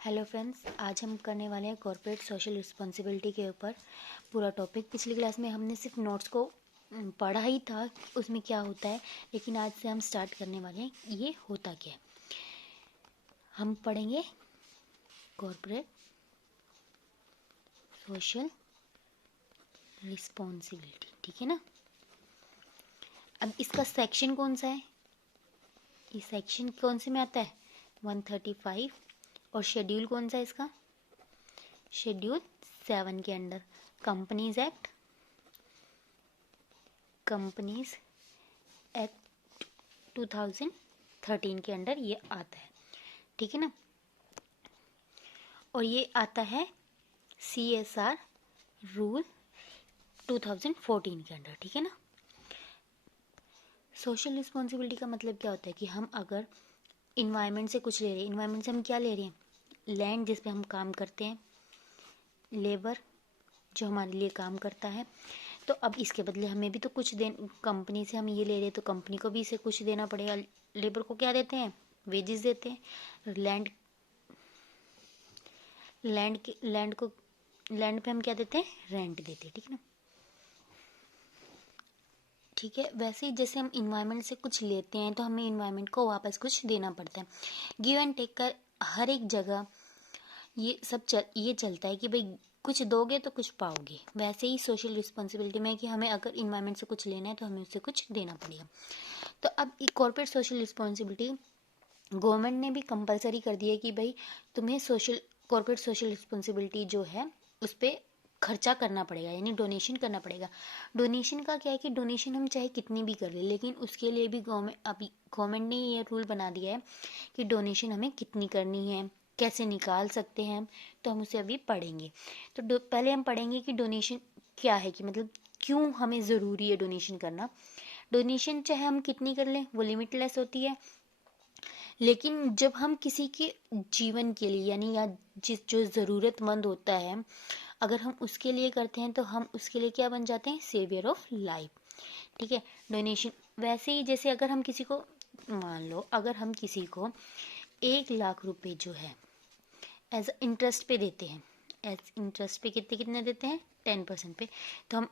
Hello friends, आज हम करने वाले हैं कॉर्पोरेट सोशल रिस्पॉन्सिबिलिटी के ऊपर पूरा टॉपिक। पिछली क्लास में हमने सिर्फ नोट्स को पढ़ा ही था, उसमें क्या होता है, लेकिन आज से हम स्टार्ट करने वाले हैं ये होता क्या है। हम पढ़ेंगे कॉर्पोरेट सोशल रिस्पॉन्सिबिलिटी, ठीक है ना। अब इसका सेक्शन कौन सा है, ये सेक्शन कौन से में आता है, 135। और शेड्यूल कौन सा है इसका, शेड्यूल 7 के अंडर कंपनीज एक्ट 2013 के अंडर ये आता है, ठीक है ना। और ये आता है CSR रूल 2014 के अंडर, ठीक है ना। सोशल रिस्पॉन्सिबिलिटी का मतलब क्या होता है कि हम अगर इन्वायरमेंट से कुछ ले रहे हैं, इन्वायरमेंट से हम क्या ले रहे हैं, लैंड जिस पे हम काम करते हैं, लेबर जो हमारे लिए काम करता है, तो अब इसके बदले हमें भी तो कुछ कंपनी से हम ये ले रहे हैं तो कंपनी को भी इसे कुछ देना पड़ेगा। लेबर को क्या देते हैं, वेजेस देते हैं। लैंड पे हम क्या देते हैं, रेंट देते हैं, ठीक है ना। ठीक है, वैसे ही जैसे हम इन्वायरमेंट से कुछ लेते हैं तो हमें इन्वायरमेंट को वापस कुछ देना पड़ता है। गिव एंड टेक कर हर एक जगह ये सब ये चलता है कि भाई कुछ दोगे तो कुछ पाओगे। वैसे ही सोशल रिस्पॉन्सिबिलिटी में कि हमें अगर इन्वायरमेंट से कुछ लेना है तो हमें उससे कुछ देना पड़ेगा। तो अब कॉर्पोरेट सोशल रिस्पॉन्सिबिलिटी गवर्नमेंट ने भी कंपलसरी कर दी है कि भाई तुम्हें कॉर्पोरेट सोशल रिस्पॉन्सिबिलिटी जो है उस पर खर्चा करना पड़ेगा, यानी डोनेशन करना पड़ेगा। डोनेशन का क्या है कि डोनेशन हम चाहे कितनी भी कर ले, लेकिन उसके लिए भी गवर्नमेंट ने ये रूल बना दिया है कि डोनेशन हमें कितनी करनी है, कैसे निकाल सकते हैं, तो हम उसे अभी पढ़ेंगे। तो पहले हम पढ़ेंगे कि डोनेशन क्या है, कि मतलब क्यों हमें ज़रूरी है डोनेशन करना। डोनेशन चाहे हम कितनी कर लें वो लिमिटलेस होती है, लेकिन जब हम किसी के जीवन के लिए यानी या जो ज़रूरतमंद होता है अगर हम उसके लिए करते हैं तो हम उसके लिए क्या बन जाते हैं, सेवियर ऑफ लाइफ, ठीक है। डोनेशन वैसे ही जैसे अगर हम किसी को मान लो अगर हम किसी को 1 लाख रुपए जो है एज इंटरेस्ट पे देते हैं, एज इंटरेस्ट पे कितने देते हैं, 10% पे, तो हम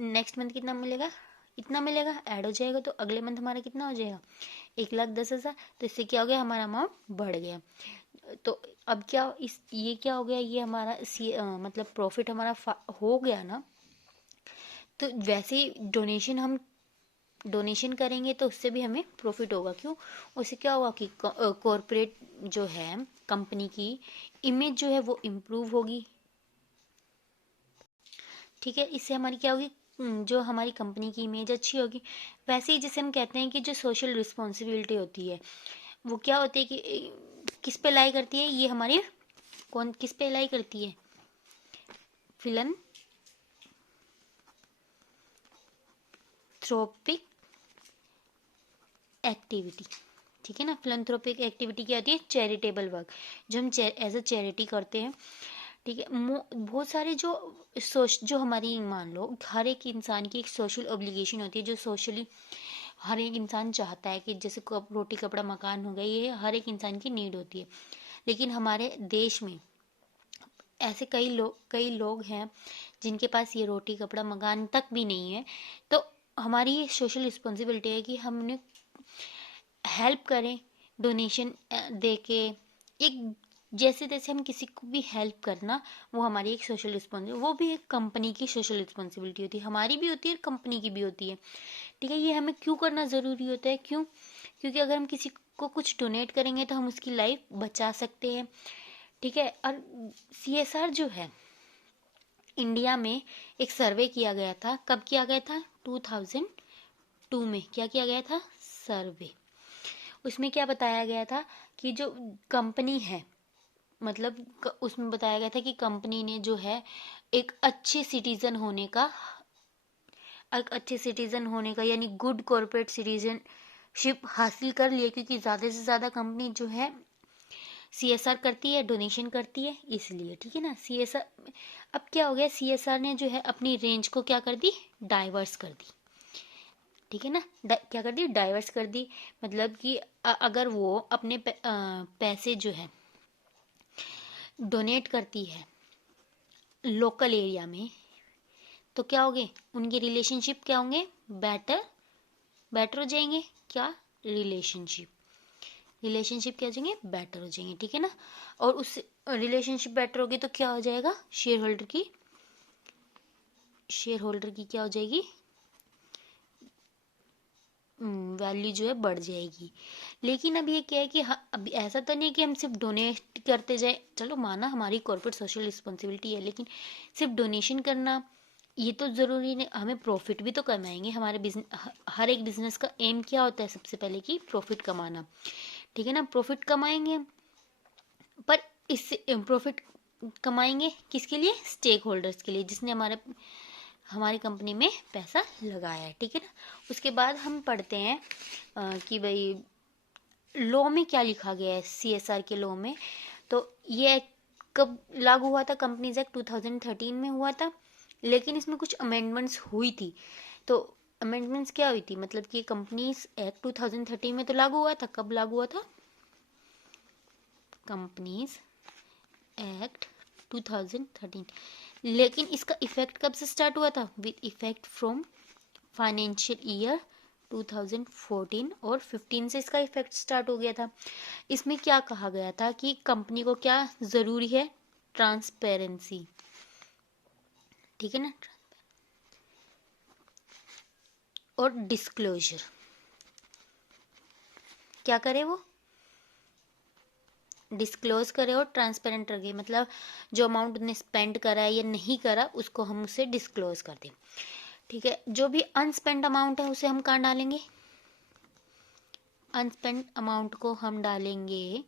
नेक्स्ट मंथ कितना मिलेगा, इतना मिलेगा, ऐड हो जाएगा तो अगले मंथ हमारा कितना हो जाएगा, 1,10,000। तो इससे क्या हो गया, हमारा अमाउंट बढ़ गया। तो अब क्या ये क्या हो गया, ये हमारा मतलब प्रॉफिट हमारा हो गया ना। तो वैसे ही डोनेशन करेंगे तो उससे भी हमें प्रॉफिट होगा। क्यों, उससे क्या होगा कि कॉरपोरेट जो है कंपनी की इमेज जो है वो इम्प्रूव होगी, ठीक है। इससे हमारी क्या होगी, जो हमारी कंपनी की इमेज अच्छी होगी। वैसे ही जैसे हम कहते हैं कि जो सोशल रिस्पॉन्सिबिलिटी होती है वो क्या होती है कि किस पे लाई करती है, ये हमारी किस पे लाई करती है, फिलंथ्रोपिक एक्टिविटी, ठीक है ना। फिलंथ्रोपिक एक्टिविटी क्या होती है, चैरिटेबल वर्क जो हम एज अ चैरिटी करते हैं, ठीक है। बहुत सारे जो हमारी मान लो हर एक इंसान की एक सोशल ऑब्लिगेशन होती है, जो सोशली हर एक इंसान चाहता है कि जैसे रोटी कपड़ा मकान हो गया, ये हर एक इंसान की नीड होती है। लेकिन हमारे देश में ऐसे कई लोग हैं जिनके पास ये रोटी कपड़ा मकान तक भी नहीं है। तो हमारी ये सोशल रिस्पॉन्सिबिलिटी है कि हम उन्हें हेल्प करें, डोनेशन दे के। एक जैसे तैसे हम किसी को भी हेल्प करना वो हमारी एक सोशल रिस्पॉन्सिबिलिटी, वो भी एक कंपनी की सोशल रिस्पॉन्सिबिलिटी होती है, हमारी भी होती है और कंपनी की भी होती है, ठीक है। ये हमें क्यों करना ज़रूरी होता है, क्यों, क्योंकि अगर हम किसी को कुछ डोनेट करेंगे तो हम उसकी लाइफ बचा सकते हैं, ठीक है। और CSR जो है इंडिया में एक सर्वे किया गया था, कब किया गया था, 2002 में क्या किया गया था, सर्वे। उसमें क्या बताया गया था कि जो कंपनी है मतलब उसमें बताया गया था कि कंपनी ने जो है एक अच्छे सिटीजन होने का यानी गुड कॉर्पोरेट सिटीजनशिप हासिल कर लिया, क्योंकि ज़्यादा से ज़्यादा कंपनी जो है CSR करती है, डोनेशन करती है, इसलिए, ठीक है ना। CSR अब क्या हो गया, CSR ने जो है अपनी रेंज को क्या कर दी, डाइवर्स कर दी, ठीक है ना। क्या कर दी, डाइवर्स कर दी। मतलब कि अगर वो अपने पैसे जो है डोनेट करती है लोकल एरिया में, तो क्या होंगे उनके रिलेशनशिप, क्या होंगे, बेटर बेटर हो जाएंगे। क्या, रिलेशनशिप क्या हो जाएंगे, बेटर हो जाएंगे, ठीक है ना। और उस रिलेशनशिप बेटर होगी तो क्या हो जाएगा, शेयर होल्डर की क्या हो जाएगी, वैल्यू जो है बढ़ जाएगी। लेकिन अब ये क्या है कि अब ऐसा तो नहीं है कि हम सिर्फ डोनेट करते जाए, चलो माना हमारी कॉर्पोरेट सोशल रिस्पॉन्सिबिलिटी है, लेकिन सिर्फ डोनेशन करना ये तो ज़रूरी नहीं, हमें प्रॉफिट भी तो कमाएंगे। हमारे बिजनेस, हर एक बिजनेस का एम क्या होता है, सबसे पहले कि प्रॉफिट कमाना, ठीक है ना। प्रॉफिट कमाएंगे, पर इससे प्रॉफिट कमाएंगे किसके लिए, स्टेक होल्डर्स के लिए, जिसने हमारी कंपनी में पैसा लगाया है, ठीक है ना। उसके बाद हम पढ़ते हैं कि भाई लॉ में क्या लिखा गया है, CSR के लॉ में। तो ये कब लागू हुआ था, कंपनीज एक्ट 2013 में हुआ था, लेकिन इसमें कुछ अमेंडमेंट्स हुई थी। तो अमेंडमेंट्स क्या हुई थी, मतलब कि कंपनीज एक्ट 2013 में तो लागू हुआ था, कब लागू हुआ था, कंपनीज एक्ट 2013, लेकिन इसका इफेक्ट कब से स्टार्ट हुआ था, with effect from financial year 2014 और 15 से इसका इफेक्ट स्टार्ट हो गया था। इसमें क्या कहा गया था कि कंपनी को क्या जरूरी है, ट्रांसपेरेंसी, ठीक है ना, और डिस्क्लोजर, क्या करे वो, डिस्क्लोज करे और ट्रांसपेरेंट रखे, मतलब जो अमाउंट उसने स्पेंड करा है या नहीं करा उसको हम उसे डिस्क्लोज कर दें, ठीक है। जो भी अनस्पेंड अमाउंट है उसे हम कहाँ डालेंगे, अनस्पेंड अमाउंट को हम डालेंगे,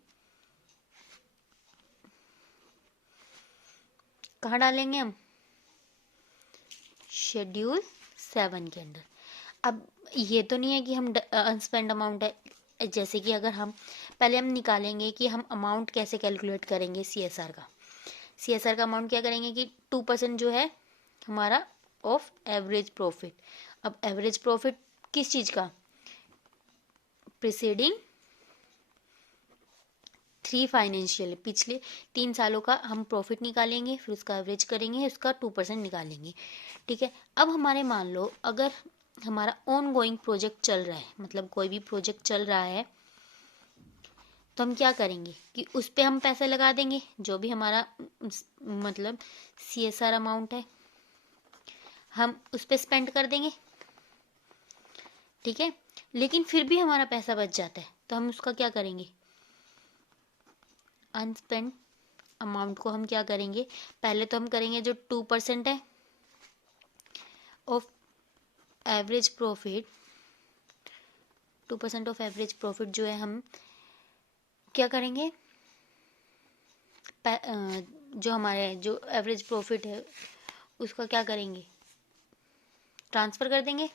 कहाँ डालेंगे हम, शेड्यूल 7 के अंदर। अब ये तो नहीं है कि हम अनस्पेंड अमाउंट है, जैसे कि अगर हम पहले हम निकालेंगे कि हम अमाउंट कैसे कैलकुलेट करेंगे, CSR का अमाउंट क्या करेंगे कि 2% जो है हमारा ऑफ एवरेज प्रॉफिट। अब एवरेज प्रॉफिट किस चीज़ का, प्रीसीडिंग 3 फाइनेंशियल, पिछले 3 सालों का हम प्रॉफिट निकालेंगे, फिर उसका एवरेज करेंगे, उसका 2% निकालेंगे, ठीक है। अब हमारे मान लो अगर हमारा ऑन गोइंग प्रोजेक्ट चल रहा है, मतलब कोई भी प्रोजेक्ट चल रहा है, तो हम क्या करेंगे कि उस पर हम पैसा लगा देंगे, जो भी हमारा मतलब CSR अमाउंट है हम उस पर स्पेंड कर देंगे, ठीक है। लेकिन फिर भी हमारा पैसा बच जाता है तो हम उसका क्या करेंगे, अनस्पेंड अमाउंट को हम क्या करेंगे, पहले तो हम करेंगे जो 2% है of average profit, 2% of average profit जो है हम क्या करेंगे, जो हमारे जो एवरेज प्रॉफिट है उसका क्या करेंगे, ट्रांसफ़र कर देंगे,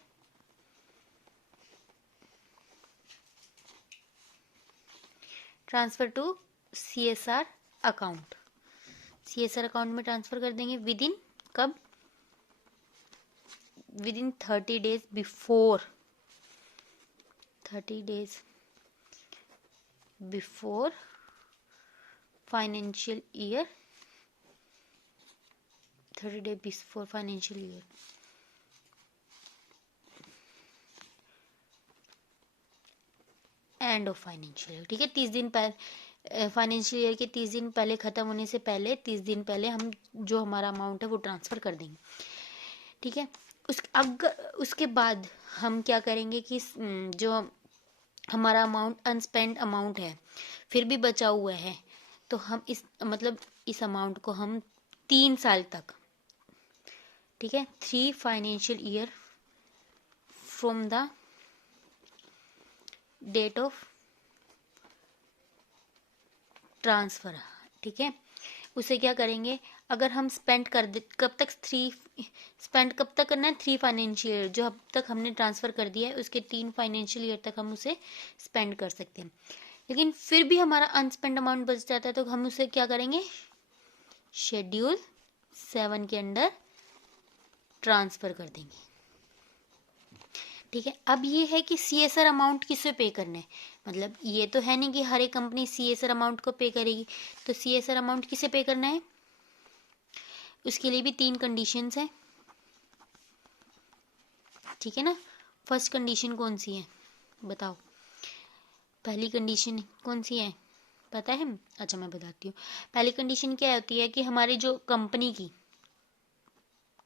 transfer to CSR account, CSR account में ट्रांसफ़र कर देंगे विद इन कब, within 30 days before, 30 days before financial year, 30 days before financial year, end of financial year, ठीक है। 30 दिन पहले, फाइनेंशियल ईयर के 30 दिन पहले ख़त्म होने से पहले 30 दिन पहले हम जो हमारा अमाउंट है वो ट्रांसफ़र कर देंगे, ठीक है। उसके बाद हम क्या करेंगे कि जो हमारा अमाउंट अनस्पेंड अमाउंट है फिर भी बचा हुआ है, तो हम इस अमाउंट को हम 3 साल तक, ठीक है, 3 financial year from the date of transfer, ठीक है। उसे क्या करेंगे, अगर हम स्पेंड कर दे, कब तक स्पेंड कब तक करना है, 3 फाइनेंशियल ईयर, जो अब तक हमने ट्रांसफ़र कर दिया है उसके 3 फाइनेंशियल ईयर तक हम उसे स्पेंड कर सकते हैं। लेकिन फिर भी हमारा अनस्पेंड अमाउंट बच जाता है तो हम उसे क्या करेंगे, शेड्यूल 7 के अंडर ट्रांसफ़र कर देंगे। ठीक है। अब ये है कि CSR अमाउंट किसे पे करना है, मतलब ये तो है नहीं कि हर एक कंपनी CSR अमाउंट को पे करेगी, तो CSR अमाउंट किसे पे करना है, उसके लिए भी 3 कंडीशंस हैं, ठीक है ना। फर्स्ट कंडीशन कौन सी है बताओ, पहली कंडीशन कौन सी है पता है? अच्छा मैं बताती हूँ। पहली कंडीशन क्या होती है कि हमारी जो कंपनी की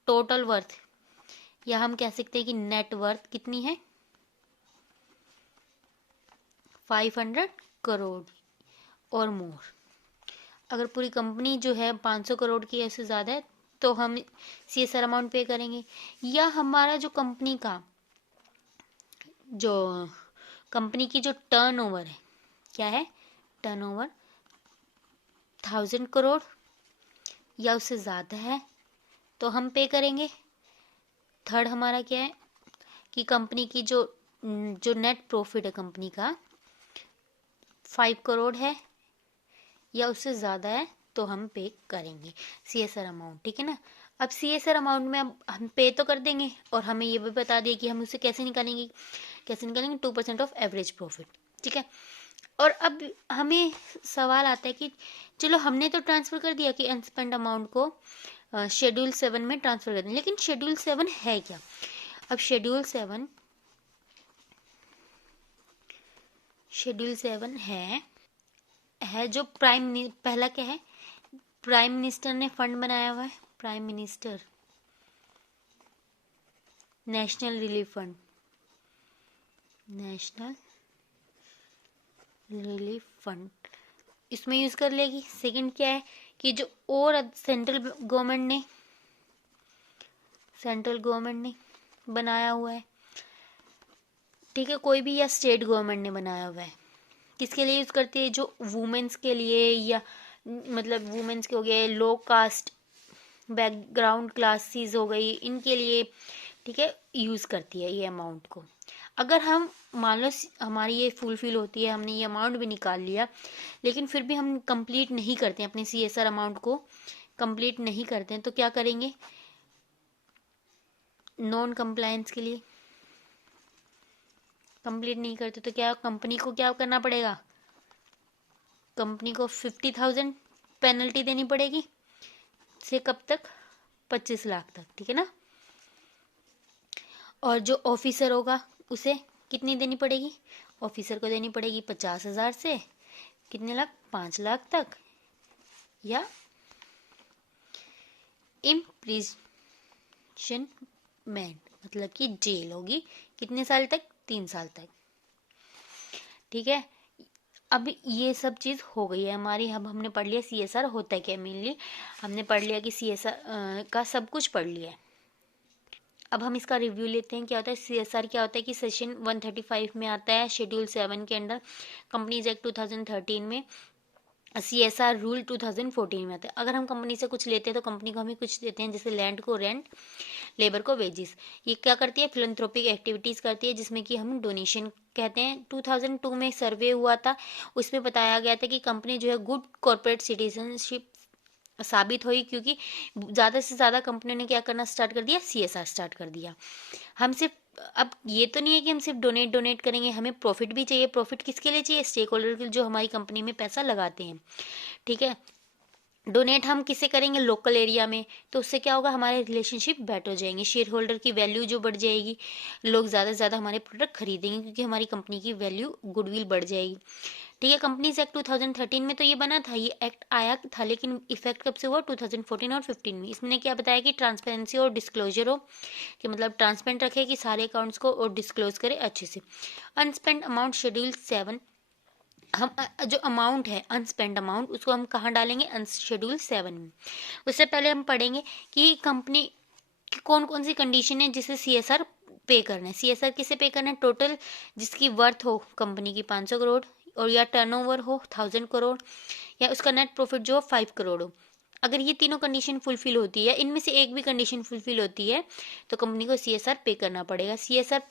टोटल वर्थ, या हम कह सकते हैं कि नेट वर्थ कितनी है, 500 करोड़ और मोर। अगर पूरी कंपनी जो है 500 करोड़ की ऐसे ज़्यादा है तो हम CSR अमाउंट पे करेंगे। या हमारा जो कंपनी की जो टर्नओवर है, क्या है टर्नओवर 1000 करोड़ या उससे ज़्यादा है तो हम पे करेंगे। थर्ड हमारा क्या है कि कंपनी की जो नेट प्रॉफिट है कंपनी का 5 करोड़ है या उससे ज़्यादा है तो हम पे करेंगे CSR अमाउंट, ठीक है ना। अब CSR अमाउंट में अब हम पे तो कर देंगे और हमें ये भी बता दिया कि हम उसे कैसे निकालेंगे 2% ऑफ एवरेज प्रॉफिट, ठीक है। और अब हमें सवाल आता है कि चलो हमने तो ट्रांसफ़र कर दिया कि अनस्पेंड अमाउंट को शेड्यूल 7 में ट्रांसफ़र कर दें, लेकिन शेड्यूल 7 है क्या। अब शेड्यूल सेवन है जो पहला क्या है, प्राइम मिनिस्टर ने फंड बनाया हुआ है, prime minister national relief fund, national relief fund इसमें यूज़ कर लेगी। सेकंड क्या है कि जो और सेंट्रल गवर्नमेंट ने बनाया हुआ है, ठीक है, कोई भी, या स्टेट गवर्नमेंट ने बनाया हुआ है, किसके लिए यूज़ करती है, जो वुमेन्स के लिए, या मतलब वुमेन्स के हो गए, लो कास्ट बैकग्राउंड क्लासेस हो गई, इनके लिए, ठीक है, यूज़ करती है ये अमाउंट को। अगर हम मान लो हमारी ये फुलफिल होती है, हमने ये अमाउंट भी निकाल लिया, लेकिन फिर भी हम कंप्लीट नहीं करते हैं अपने CSR अमाउंट को कंप्लीट नहीं करते हैं, तो क्या करेंगे, नॉन कंप्लायंस के लिए कंप्लीट नहीं करते तो क्या कंपनी को क्या करना पड़ेगा, कंपनी को 50,000 पेनल्टी देनी पड़ेगी, से कब तक, 25 लाख तक, ठीक है ना। और जो ऑफिसर होगा उसे कितनी देनी पड़ेगी, ऑफिसर को देनी पड़ेगी 50,000 से कितने लाख, 5 लाख तक, या इम्प्रिजनमेंट मतलब कि जेल होगी, कितने साल तक, 3 साल तक, ठीक है। अब ये सब चीज़ हो गई है हमारी। अब हमने पढ़ लिया CSR होता है क्या, मेनली हमने पढ़ लिया कि CSR का सब कुछ पढ़ लिया है। अब हम इसका रिव्यू लेते हैं, क्या होता है CSR, क्या होता है कि सेशन 135 में आता है, शेड्यूल 7 के अंडर, कंपनीज एक्ट 2013 में, CSR रूल 2014 में आता है। अगर हम कंपनी से कुछ लेते हैं तो कंपनी को हमें कुछ देते हैं, जैसे लैंड को रेंट, लेबर को वेजेस। ये क्या करती है, फिलंथ्रोपिक एक्टिविटीज़ करती है, जिसमें कि हम डोनेशन कहते हैं। 2002 में सर्वे हुआ था, उसमें बताया गया था कि कंपनी जो है गुड कॉर्पोरेट सिटीजनशिप साबित हुई, क्योंकि ज़्यादा से ज़्यादा कंपनी ने क्या करना स्टार्ट कर दिया, CSR स्टार्ट कर दिया। हम सिर्फ अब ये तो नहीं है कि हम सिर्फ डोनेट करेंगे, हमें प्रॉफिट भी चाहिए। प्रॉफिट किसके लिए चाहिए, स्टेक होल्डर के, जो हमारी कंपनी में पैसा लगाते हैं, ठीक है। डोनेट हम किसे करेंगे, लोकल एरिया में, तो उससे क्या होगा, हमारे रिलेशनशिप बेटर हो जाएंगे, शेयर होल्डर की वैल्यू जो बढ़ जाएगी, लोग ज़्यादा से ज़्यादा हमारे प्रोडक्ट खरीदेंगे क्योंकि हमारी कंपनी की वैल्यू गुडविल बढ़ जाएगी, ठीक है। कंपनीज एक्ट 2013 में तो ये बना था, ये एक्ट आया था, लेकिन इफेक्ट कब से हुआ, 2014 और 15 में। इसमें क्या बताया कि ट्रांसपेरेंसी और डिस्क्लोजर हो, कि मतलब ट्रांसपेरेंट रखे कि सारे अकाउंट्स को, और डिस्क्लोज करे अच्छे से। अनस्पेंड अमाउंट शेड्यूल 7, हम जो अमाउंट है अनस्पेंड अमाउंट, उसको हम कहाँ डालेंगे, शेड्यूल 7 में। उससे पहले हम पढ़ेंगे कि कंपनी की कौन कौन सी कंडीशन है जिसे CSR पे करना है। CSR किसे पे करना है, टोटल जिसकी वर्थ हो कंपनी की 500 करोड़, और या टर्नओवर हो 1000 करोड़, या उसका नेट प्रॉफिट जो 5 करोड़ हो। अगर ये तीनों कंडीशन फुलफिल होती है, इनमें से एक भी कंडीशन फुलफिल होती है, तो कंपनी को CSR पे करना पड़ेगा। CSR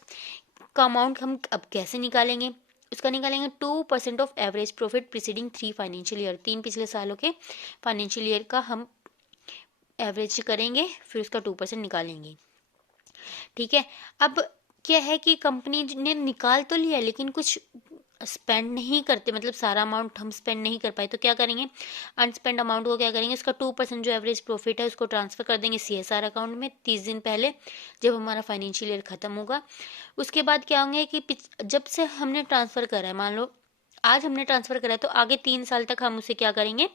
का अमाउंट हम अब कैसे निकालेंगे, उसका निकालेंगे 2% of average profit preceding 3 financial year, 3 पिछले सालों के फाइनेंशियल ईयर का हम एवरेज करेंगे, फिर उसका 2% निकालेंगे, ठीक है। अब क्या है कि कंपनी ने निकाल तो लिया लेकिन कुछ स्पेंड नहीं करते, मतलब सारा अमाउंट हम स्पेंड नहीं कर पाए, तो क्या करेंगे, अनस्पेंड अमाउंट को क्या करेंगे, इसका 2% जो एवरेज प्रॉफिट है उसको ट्रांसफर कर देंगे CSR अकाउंट में 30 दिन पहले, जब हमारा फाइनेंशियल ईयर खत्म होगा। उसके बाद क्या होंगे कि जब से हमने ट्रांसफर करा है, मान लो आज हमने ट्रांसफर करा है, तो आगे 3 साल तक हम उसे क्या करेंगे,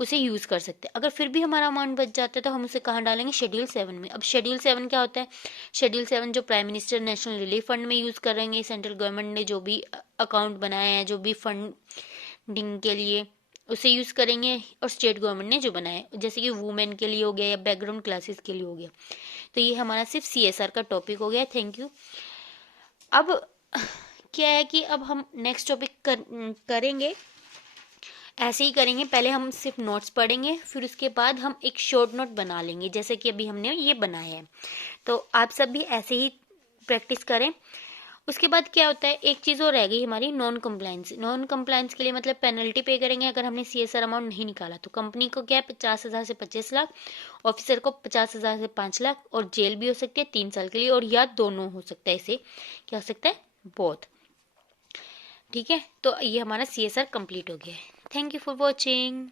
उसे यूज़ कर सकते हैं। अगर फिर भी हमारा अमाउंट बच जाता है तो हम उसे कहाँ डालेंगे, शेड्यूल 7 में। अब शेड्यूल 7 क्या होता है, शेड्यूल 7 जो prime minister national relief fund में यूज़ करेंगे, सेंट्रल गवर्नमेंट ने जो भी अकाउंट बनाया है, जो भी फंडिंग के लिए उसे यूज़ करेंगे, और स्टेट गवर्नमेंट ने जो बनाया है, जैसे कि वुमेन के लिए हो गया या बैकग्राउंड क्लासेस के लिए हो गया। तो ये हमारा सिर्फ CSR का टॉपिक हो गया। Thank you. अब क्या है कि अब हम नेक्स्ट टॉपिक करेंगे, ऐसे ही करेंगे। पहले हम सिर्फ नोट्स पढ़ेंगे, फिर उसके बाद हम एक शॉर्ट नोट बना लेंगे, जैसे कि अभी हमने ये बनाया है। तो आप सब भी ऐसे ही प्रैक्टिस करें। उसके बाद क्या होता है, एक चीज़ और रह गई हमारी, नॉन कंप्लायंस। नॉन कंप्लायंस के लिए मतलब पेनल्टी पे करेंगे अगर हमने CSR अमाउंट नहीं निकाला तो। कंपनी को क्या है, 50,000 से 25 लाख, ऑफिसर को 50,000 से 5 लाख, और जेल भी हो सकती है 3 साल के लिए, और या दोनों हो सकता है, इसे क्या हो सकता है, बोथ। ठीक है, तो ये हमारा CSR कंप्लीट हो गया है। Thank you for watching.